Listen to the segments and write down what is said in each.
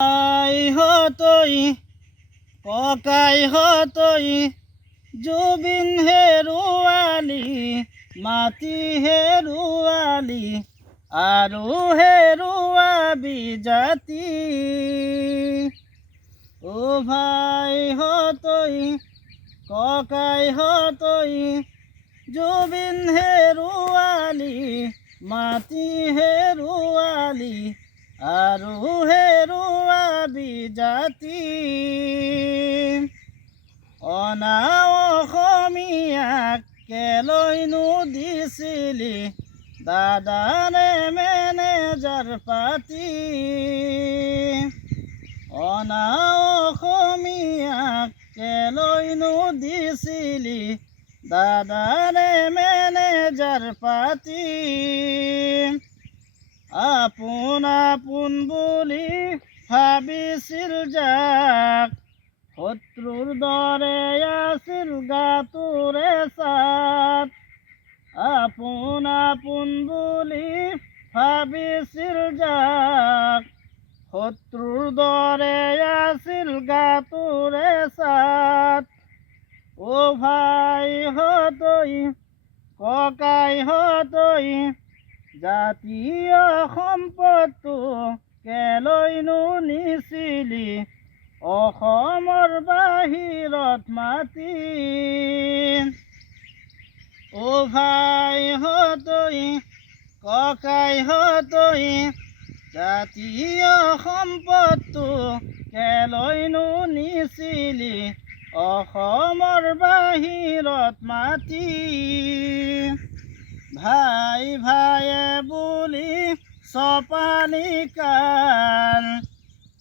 আই হতই ককাই হতই জুবিন হেৰুৱালি মাটি হেৰুৱালি আৰু হেৰুৱাবি জাতি। ও ভাই হতই ককাই হতই জুবিন হেৰুৱালি মাটি হেৰুৱালি আৰু হেৰুৱাবি জাতি। অনা অসমীয়াক কেলৈনো দিছিলি দাদাৰে মেনেজাৰ পাতি। অনা অসমীয়াক কেলৈনো দিছিলি দাদাৰে মেনেজাৰ পাতি। আপোন আপোন বুলি ভাবিছিল যাক শত্ৰুৰ দৰে আছিল গাটোৰে ছাট। আপোন আপোন বুলি ভাবিছিল যাক শত্ৰুৰ দৰে আছিল গাটোৰে ছাট। ও ভাই হতই ককাই হতই জাতীয় সম্পদটো কেলৈনো নিছিলি অসমৰ বাহিৰত মাতি। ও ভাই হতই ককাই হতই জাতীয় সম্পদটো কেলৈনো নিছিলি অসমৰ বাহিৰত মাতি। ভাই ভায়ে বুলি চপালিকান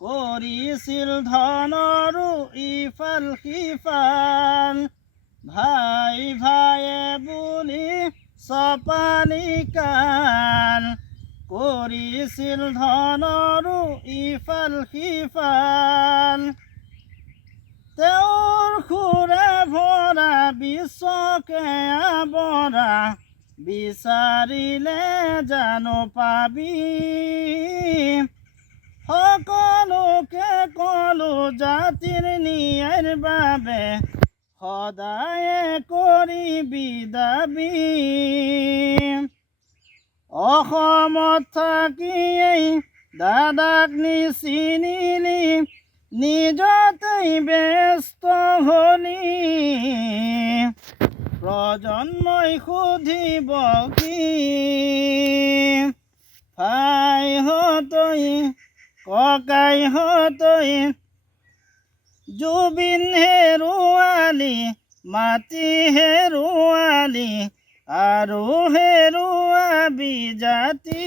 কৰিছিল ধনৰো ইফাল সিফাল। ভাই ভায়ে বুলি চপালিকান কৰিছিল ধনৰো ইফাল সিফাল। তেওঁৰ সুৰে ভৰা বিশ্বকে আৱৰা বিচাৰিলে জানো পাবি। সকলোকে কলো জাতিৰ ন্যায়ৰ বাবে সদায়ে কৰিবি দাবী। অসমত থাকিয়েই দাদাক নিচিনিলি নিজতেই ব্যস্ত হলি। প্ৰজন্মই সুধিব কি ভাই হতই ককাই হতই জুবিন হেৰুৱালি মাটি হেৰুৱালি আৰু হেৰুৱাবি জাতি।